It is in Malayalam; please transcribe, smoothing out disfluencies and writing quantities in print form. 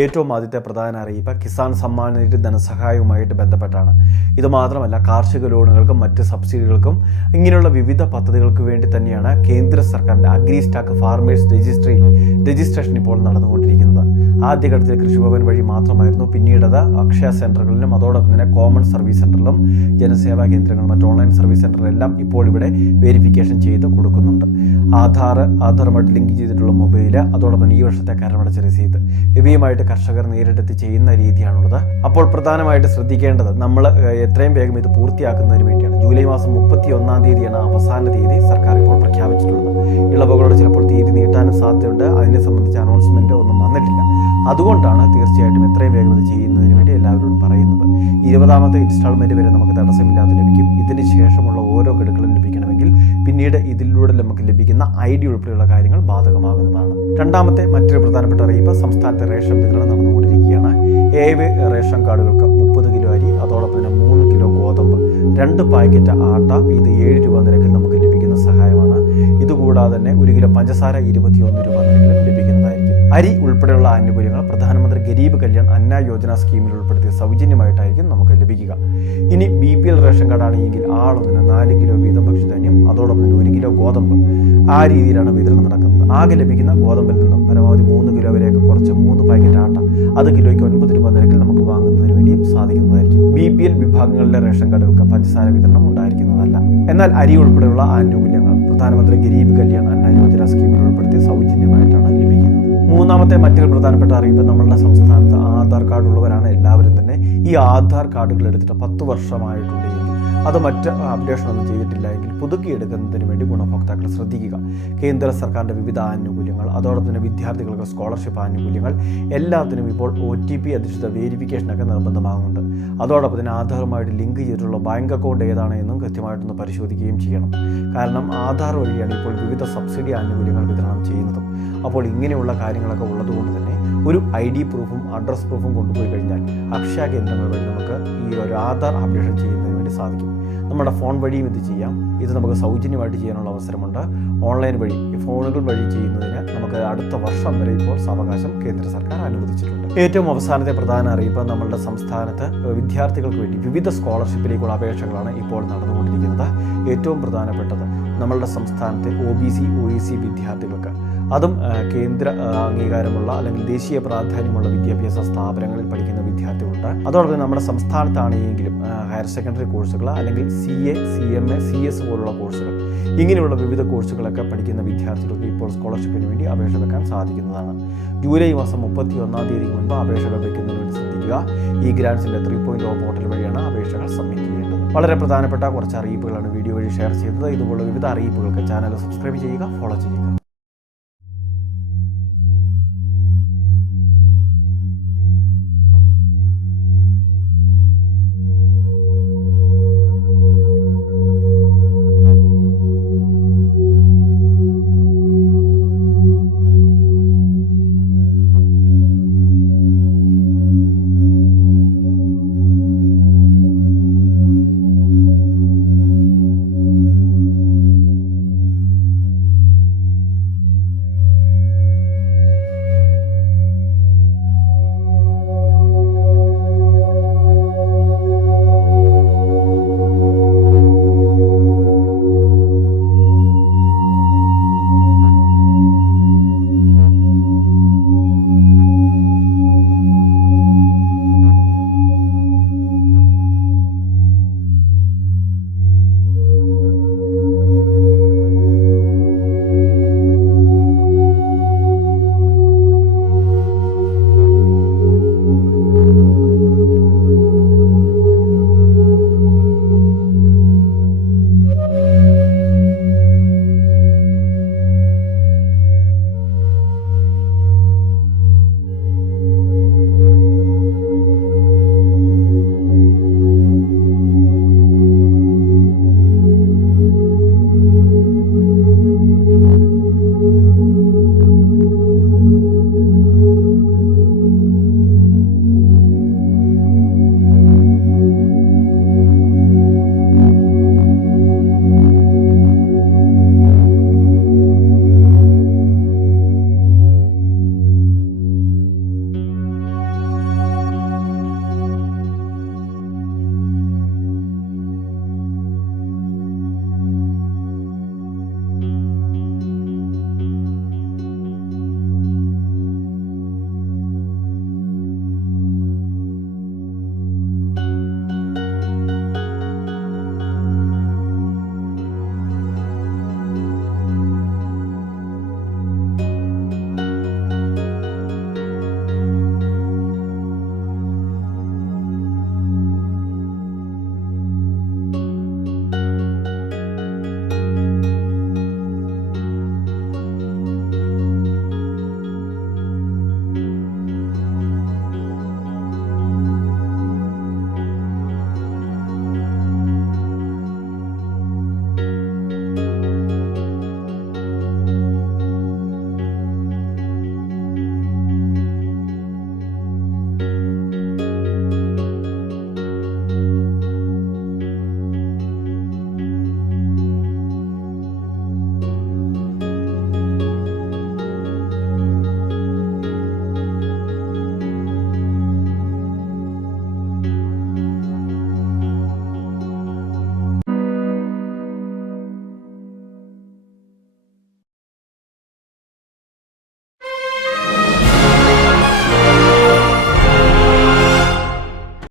ഏറ്റവും ആദ്യത്തെ പ്രധാന അറിയിപ്പ് കിസാൻ സമ്മാൻ നിധി ധനസഹായവുമായിട്ട് ബന്ധപ്പെട്ടാണ്. ഇതുമാത്രമല്ല, കാർഷിക ലോണുകൾക്കും മറ്റ് സബ്സിഡികൾക്കും ഇങ്ങനെയുള്ള വിവിധ പദ്ധതികൾക്ക് വേണ്ടി തന്നെയാണ് കേന്ദ്ര സർക്കാരിൻ്റെ അഗ്രി സ്റ്റാക്ക് ഫാർമേഴ്സ് രജിസ്ട്രേഷൻ ഇപ്പോൾ നടന്നുകൊണ്ടിരിക്കുന്നത്. ആദ്യഘട്ടത്തിൽ കൃഷിഭവൻ വഴി മാത്രമായിരുന്നു. പിന്നീടത് അക്ഷയ സെൻ്ററുകളിലും അതോടൊപ്പം തന്നെ കോമൺ സർവീസ് സെൻ്ററിലും ജനസേവാ കേന്ദ്രങ്ങൾ മറ്റ് ഓൺലൈൻ സർവീസ് സെൻ്ററിലെല്ലാം ഇപ്പോൾ ഇവിടെ വെരിഫിക്കേഷൻ ചെയ്ത് കൊടുക്കുന്നുണ്ട്. ആധാറുമായിട്ട് ലിങ്ക് ചെയ്തിട്ടുള്ള മൊബൈൽ, അതോടൊപ്പം ഈ വർഷത്തെ കരമടച്ച രസീത് ഇവയുമായിട്ട് കർഷകർ നേരിട്ടെത്തി ചെയ്യുന്ന രീതിയാണുള്ളത്. അപ്പോൾ പ്രധാനമായിട്ട് ശ്രദ്ധിക്കേണ്ടത് നമ്മൾ എത്രയും വേഗം ഇത് പൂർത്തിയാക്കുന്നതിന് വേണ്ടിയാണ്. ജൂലൈ മാസം 31-ാം തീയതിയാണ് അവസാന തീയതി സർക്കാർ ഇപ്പോൾ പ്രഖ്യാപിച്ചിട്ടുള്ളത്. ഇളവുകളോട് ചിലപ്പോൾ തീയതി നീട്ടാനും സാധ്യതയുണ്ട്. അതിനെ സംബന്ധിച്ച് അനൗൺസ്മെൻറ്റ് ഒന്നും വന്നിട്ടില്ല. അതുകൊണ്ടാണ് തീർച്ചയായിട്ടും എത്രയും വേഗം ഇത് ചെയ്യുന്നതിന് വേണ്ടി എല്ലാവരോടും പറയുന്നത്. 20ാമത്തെ ഇൻസ്റ്റാൾമെൻറ്റ് വരെ നമുക്ക് തടസ്സമില്ലാതെ ലഭിക്കും. ഇതിന് ശേഷമുള്ള ഓരോ ഗഡുക്കളും ലഭിക്കണമെങ്കിൽ പിന്നീട് ഇതിലൂടെ നമുക്ക് ലഭിക്കുന്ന ID ഉൾപ്പെടെയുള്ള കാര്യങ്ങൾ ബാധകമാകുന്നതാണ്. രണ്ടാമത്തെ മറ്റൊരു പ്രധാനപ്പെട്ട അറിയിപ്പ്, സംസ്ഥാനത്തെ റേഷൻ വിതരണം നടന്നുകൊണ്ടിരിക്കുകയാണ്. റേഷൻ കാർഡുകൾക്ക് 30 കിലോ അരി, അതോടൊപ്പം തന്നെ 3 കിലോ ഗോതമ്പ്, 2 പാക്കറ്റ് ആട്ട, ഇത് 7 രൂപ നിരക്കിൽ നമുക്ക് ലഭിക്കുന്ന സഹായമാണ്. ഇതുകൂടാതെ തന്നെ 1 കിലോ പഞ്ചസാര 21 രൂപ നിരക്കിലും ലഭിക്കുന്നതായിരിക്കും. അരി ഉൾപ്പെടെയുള്ള ആനുകൂല്യങ്ങൾ പ്രധാനമന്ത്രി ഗരീബ് കല്യാൺ അന്ന യോജന സ്കീമിൽ ഉൾപ്പെടുത്തിയ സൗജന്യമായിട്ടായിരിക്കും നമുക്ക് ലഭിക്കുക. ഇനി BPL റേഷൻ കാർഡാണെങ്കിൽ ആളൊന്നിന് 4 കിലോ വീതം ഭക്ഷ്യധാന്യം, അതോടൊപ്പം തന്നെ 1 കിലോ ഗോതമ്പ്, ആ രീതിയിലാണ് വിതരണം നടക്കുന്നത്. ആകെ ലഭിക്കുന്ന ഗോതമ്പിൽ നിന്നും പരമാവധി 3 കിലോ വരെയൊക്കെ കുറച്ച് 3 പാക്കറ്റ് ആട്ട, അത് കിലോയ്ക്ക് 9 രൂപ നിരക്കിൽ നമുക്ക് വാങ്ങുന്നതിന് വേണ്ടിയും സാധിക്കുന്നതായിരിക്കും. BPL വിഭാഗങ്ങളിലെ റേഷൻ കാർഡുകൾക്ക് പഞ്ചസാര വിതരണം ഉണ്ടായിരിക്കുന്നതല്ല. എന്നാൽ അരി ഉൾപ്പെടെയുള്ള ആനുകൂല്യങ്ങൾ പ്രധാനമന്ത്രി ഗരീബ് കല്യാൺ അന്ന യോജന സ്കീമിൽ ഉൾപ്പെടുത്തി സൗജന്യമായിട്ടാണ് ലഭിക്കുന്നത്. മൂന്നാമത്തെ മറ്റൊരു പ്രധാനപ്പെട്ട അറിയിപ്പ്, നമ്മളുടെ സംസ്ഥാനത്ത് ആധാർ കാർഡ് ഉള്ളവരാണ് എല്ലാവരും തന്നെ. ഈ ആധാർ കാർഡുകൾ എടുത്തിട്ട് 10 വർഷമായിട്ടുണ്ടെങ്കിൽ അത് മറ്റ് അപ്ഡേഷൻ ഒന്നും ചെയ്തിട്ടില്ല എങ്കിൽ പുതുക്കിയെടുക്കുന്നതിന് വേണ്ടി ഗുണഭോക്താക്കൾ ശ്രദ്ധിക്കുക. കേന്ദ്ര സർക്കാരിൻ്റെ വിവിധ ആനുകൂല്യങ്ങൾ, അതോടൊപ്പം തന്നെ വിദ്യാർത്ഥികൾക്ക് സ്കോളർഷിപ്പ് ആനുകൂല്യങ്ങൾ, എല്ലാത്തിനും ഇപ്പോൾ OTP അധിഷ്ഠിത വേരിഫിക്കേഷനൊക്കെ നിർബന്ധമാകുന്നുണ്ട്. അതോടൊപ്പം തന്നെ ആധാറുമായിട്ട് ലിങ്ക് ചെയ്തിട്ടുള്ള ബാങ്ക് അക്കൗണ്ട് ഏതാണ് എന്നും കൃത്യമായിട്ടൊന്ന് പരിശോധിക്കുകയും ചെയ്യണം. കാരണം ആധാർ വഴിയാണ് ഇപ്പോൾ വിവിധ സബ്സിഡി ആനുകൂല്യങ്ങൾ വിതരണം ചെയ്യുന്നതും. അപ്പോൾ ഇങ്ങനെയുള്ള കാര്യങ്ങളൊക്കെ ഉള്ളതുകൊണ്ട് തന്നെ ഒരു ID പ്രൂഫും അഡ്രസ് പ്രൂഫും കൊണ്ടുപോയി കഴിഞ്ഞാൽ അക്ഷയ കേന്ദ്രങ്ങൾ വഴി നമുക്ക് ഈ ഒരു ആധാർ അപ്ഡേഷൻ ചെയ്യുന്നതിന് വേണ്ടി സാധിക്കും. നമ്മുടെ ഫോൺ വഴിയും ഇത് ചെയ്യാം. ഇത് നമുക്ക് സൗജന്യമായിട്ട് ചെയ്യാനുള്ള അവസരമുണ്ട്. ഓൺലൈൻ വഴി ഫോണുകൾ വഴി ചെയ്യുന്നതിന് നമുക്ക് അടുത്ത വർഷം വരെ ഇപ്പോൾ അവകാശം കേന്ദ്ര സർക്കാർ അനുവദിച്ചിട്ടുണ്ട്. ഏറ്റവും അവസാനത്തെ പ്രധാന അറിയിപ്പ്, നമ്മളുടെ സംസ്ഥാനത്ത് വിദ്യാർത്ഥികൾക്ക് വേണ്ടി വിവിധ സ്കോളർഷിപ്പിലേക്കുള്ള അപേക്ഷകളാണ് ഇപ്പോൾ നടന്നുകൊണ്ടിരിക്കുന്നത്. ഏറ്റവും പ്രധാനപ്പെട്ടത് നമ്മളുടെ സംസ്ഥാനത്തെ OBC OEC വിദ്യാർത്ഥികൾക്ക്, അതും കേന്ദ്ര അംഗീകാരമുള്ള അല്ലെങ്കിൽ ദേശീയ പ്രാധാന്യമുള്ള വിദ്യാഭ്യാസ സ്ഥാപനങ്ങളിൽ പഠിക്കുന്ന വിദ്യാർത്ഥികളുണ്ട്. അതോടൊപ്പം നമ്മുടെ സംസ്ഥാനത്താണെങ്കിലും ഹയർ സെക്കൻഡറി കോഴ്സുകൾ അല്ലെങ്കിൽ CA CMA CS പോലുള്ള കോഴ്സുകൾ, ഇങ്ങനെയുള്ള വിവിധ കോഴ്സുകളൊക്കെ പഠിക്കുന്ന വിദ്യാർത്ഥികൾക്ക് ഇപ്പോൾ സ്കോളർഷിപ്പിന് വേണ്ടി അപേക്ഷ വെക്കാൻ സാധിക്കുന്നതാണ്. ജൂലൈ മാസം 31-ാം തീയതിക്ക് മുൻപ് അപേക്ഷകൾ വയ്ക്കുന്നതിന് വേണ്ടി ശ്രദ്ധിക്കുക. ഈ ഗ്രാൻസിൻ്റെ 3.0 പോർട്ടൽ വഴിയാണ് അപേക്ഷകൾ സബ്മിറ്റ് ചെയ്യേണ്ടത്. വളരെ പ്രധാനപ്പെട്ട കുറച്ച് അറിയിപ്പുകളാണ് വീഡിയോ വഴി ഷെയർ ചെയ്തത്. ഇതുപോലുള്ള വിവിധ അറിയിപ്പുകൾക്ക് ചാനൽ സബ്സ്ക്രൈബ് ചെയ്യുക, ഫോളോ ചെയ്യുക.